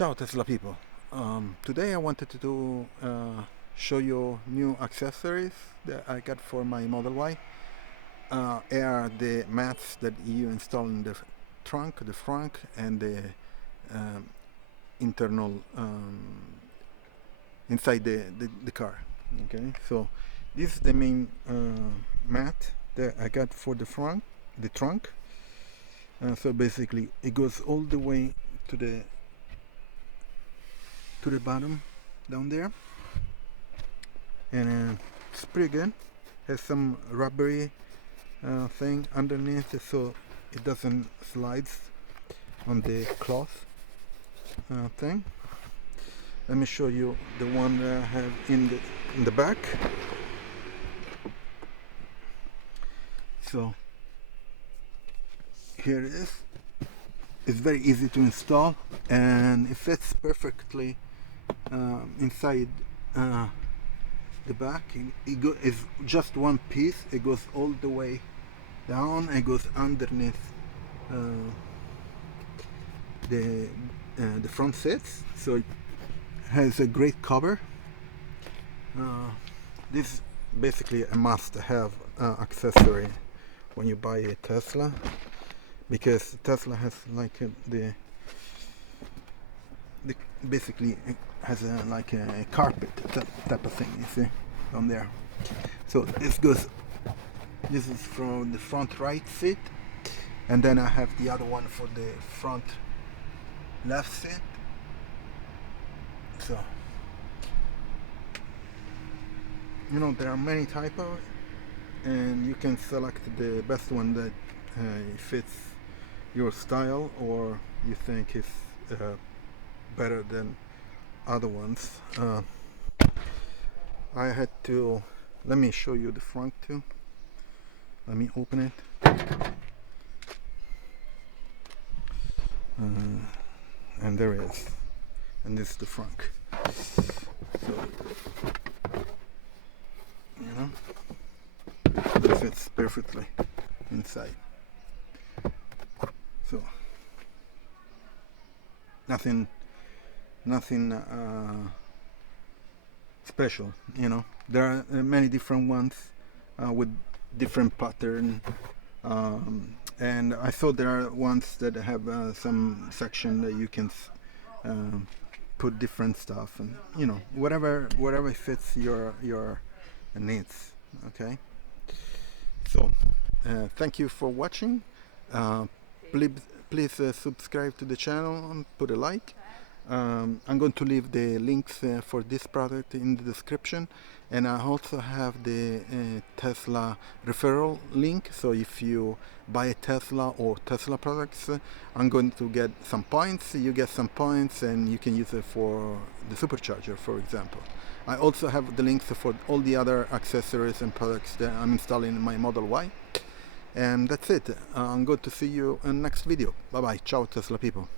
Ciao Tesla people. Today I wanted to show you new accessories that I got for my Model Y. Are the mats that you install in the trunk, the frunk, and the internal inside the car. Okay, so this is the main mat that I got for the trunk. So basically it goes all the way to the bottom down there, and it's pretty good. Has some rubbery thing underneath it so it doesn't slide on the cloth thing. Let me show you the one that I have in the back. So here it is. It's very easy to install and it fits perfectly inside the back. It's just one piece. It goes all the way down. It goes underneath the front seats, so it has a great cover. This is basically a must-have accessory when you buy a Tesla, because Tesla has like the basically it has like a carpet type of thing, you see, on there. So this is from the front right seat, and then I have the other one for the front left seat. So there are many types of it, and you can select the best one that fits your style or you think is better than other ones. I had to, let me show you the front too. Let me open it. And there it is. And this is the front. So, it fits perfectly inside. So nothing special, there are many different ones with different pattern, and I thought there are ones that have some section that you can put different stuff, and whatever fits your needs. Okay, so thank you for watching. Please subscribe to the channel and put a like. I'm going to leave the links for this product in the description, and I also have the Tesla referral link. So if you buy a Tesla or Tesla products, I'm going to get some points. You get some points and you can use it for the Supercharger, for example. I also have the links for all the other accessories and products that I'm installing in my Model Y. And that's it. I'm going to see you in the next video. Bye bye. Ciao Tesla people.